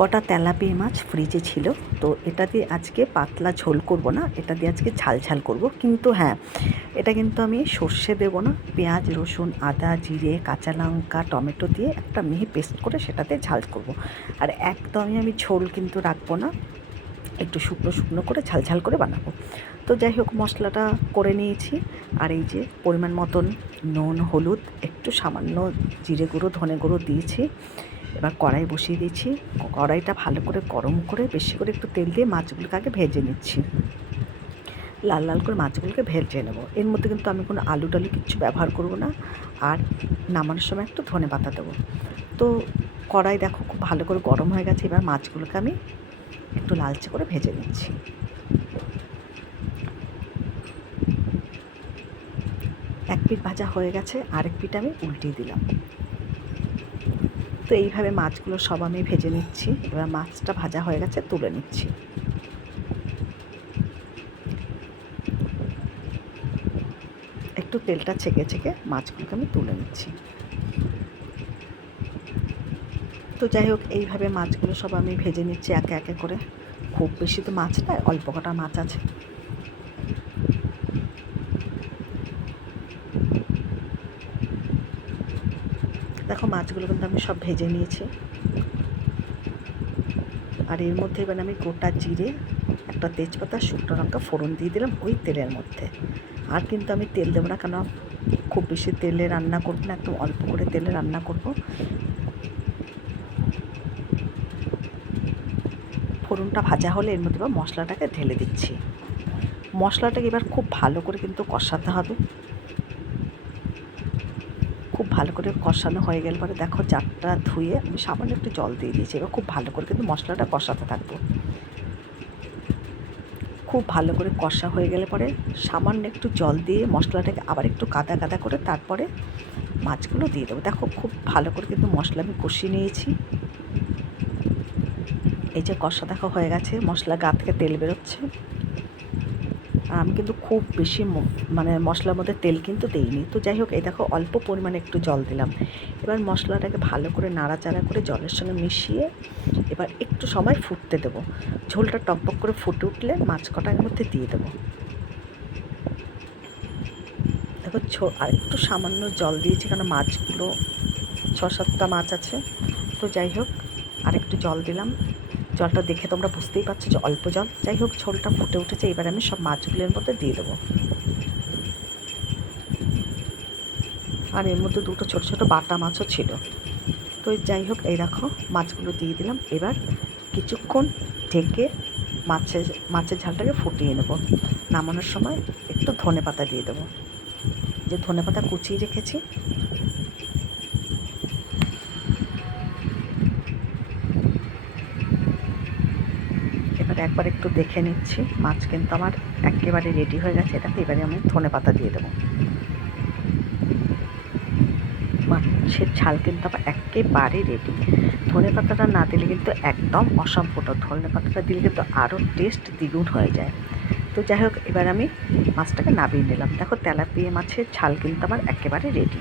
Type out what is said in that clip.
কটা তেলাপিয়া মাছ ফ্রিজে ছিল, তো এটা দিয়ে আজকে পাতলা ঝোল করব না, এটা দিয়ে আজকে ঝাল ঝাল করব। কিন্তু হ্যাঁ, এটা কিন্তু আমি সর্ষে দেবো না, পেঁয়াজ রসুন আদা জিরে কাঁচা লঙ্কা টমেটো দিয়ে একটা মিহি পেস্ট করে সেটাতে ঝাল করব। আর একদমই আমি ঝোল কিন্তু রাখবো না, একটু শুকনো শুকনো করে ঝাল ঝাল করে বানাবো। তো যাই হোক, মশলাটা করে নিয়েছি। আর এই যে পরিমাণ মতন নুন হলুদ একটু সামান্য জিরে গুঁড়ো ধনে গুঁড়ো দিয়েছি। এবার কড়াই বসিয়ে দিয়েছি। কড়াইটা ভালো করে গরম করে বেশি করে একটু তেল দিয়ে মাছগুলোকে আগে ভেজে নিচ্ছি। লাল লাল করে মাছগুলোকে ভেজে নেব। এর মধ্যে কিন্তু আমি কোনো আলু টালু কিচ্ছু ব্যবহার করব না। আর নামানোর সময় একটু ধনে পাতা দেবো। তো কড়াই দেখো খুব ভালো করে গরম হয়ে গেছে। এবার মাছগুলোকে আমি একটু লালচে করে ভেজে নিচ্ছি। এক পিঠ ভাজা হয়ে গেছে, আরেক পিঠ আমি উল্টিয়ে দিলাম। তো এইভাবে মাছগুলো সব আমি ভেজে নিচ্ছি। এবার মাছটা ভাজা হয়ে গেছে, তুলে নিচ্ছি। একটু তেলটা ছেঁকে ছেঁকে মাছগুলোকে আমি তুলে নিচ্ছি। তো যাই হোক, এইভাবে মাছগুলো সব আমি ভেজে নিচ্ছি একে একে করে। খুব বেশি তো মাছ নয়, অল্প কটা মাছ আছে। দেখো মাছগুলো কিন্তু আমি সব ভেজে নিয়েছি। আর এর মধ্যে এবার আমি গোটা জিরে একটা তেজপাতা শুকনো লঙ্কা ফোড়ন দিয়ে দিলাম ওই তেলের মধ্যে। আর কিন্তু আমি তেল দেবো না, কেন খুব বেশি তেলে রান্না করবো না, একদম অল্প করে তেলে রান্না করব। ফোড়নটা ভাজা হলে এর মধ্যে এবার মশলাটাকে ঢেলে দিচ্ছি। মশলাটাকে এবার খুব ভালো করে কিন্তু কষাতে হবে। খুব ভালো করে কষানো হয়ে গেলে পরে দেখো জারটা ধুয়ে আমি সামান্য একটু জল দিয়ে দিয়েছি। এবার খুব ভালো করে কিন্তু মশলাটা কষাতে থাকবো। খুব ভালো করে কষা হয়ে গেলে পরে সামান্য একটু জল দিয়ে মশলাটাকে আবার একটু কাদা কাদা করে তারপরে মাছগুলো দিয়ে দেবো। দেখো খুব ভালো করে কিন্তু মশলা আমি কষিয়ে নিয়েছি। এই যে কষা দেখো হয়ে গেছে, মশলা গা থেকে তেল বেরোচ্ছে। আর আমি কিন্তু খুব বেশি মানে মশলার মধ্যে তেল কিন্তু দিইনি। তো যাই হোক, এই দেখো অল্প পরিমাণে একটু জল দিলাম। এবার মশলাটাকে ভালো করে নাড়াচাড়া করে জলের সঙ্গে মিশিয়ে এবার একটু সময় ফুটতে দেবো। ঝোলটা টকবক করে ফুটে উঠলে মাছ কটার মধ্যে দিয়ে দেবো। দেখো আর একটু সামান্য জল দিয়েছি, কারণ মাছগুলো 6-7টা মাছ আছে। তো যাই হোক, আরেকটু জল দিলাম। জলটা দেখে তোমরা বুঝতেই পারছো যে অল্প জল। যাই হোক, ঝোলটা ফুটে উঠেছে। এবার আমি সব মাছগুলোর মধ্যে দিয়ে দেবো। আর এর মধ্যে দুটো ছোটো ছোটো বাটা মাছও ছিল। তো যাই হোক, এই দেখো মাছগুলো দিয়ে দিলাম। এবার কিছুক্ষণ ঢেকে মাছের ঝালটাকে ফুটিয়ে নেব। নামানোর সময় একটু ধনে পাতা দিয়ে দেবো, যে ধনে পাতা কুচিয়ে রেখেছি। এবার একবার একটু দেখে নিচ্ছি। মাছ কিন্তু আমার একেবারে রেডি হয়ে গেছে। এটাকে এবারে আমি ধনে পাতা দিয়ে দেবো। মাছের ঝাল কিন্তু আবার একেবারে রেডি। ধনে পাতাটা না দিলে কিন্তু একদম অসম্পূর্ণ, ধনে পাতাটা দিলে কিন্তু আরও টেস্ট দ্বিগুণ হয়ে যায়। তো যাই হোক, এবার আমি মাছটাকে নামিয়ে নিলাম। দেখো তেলাপিয়া মাছের ঝাল কিন্তু আমার একেবারে রেডি।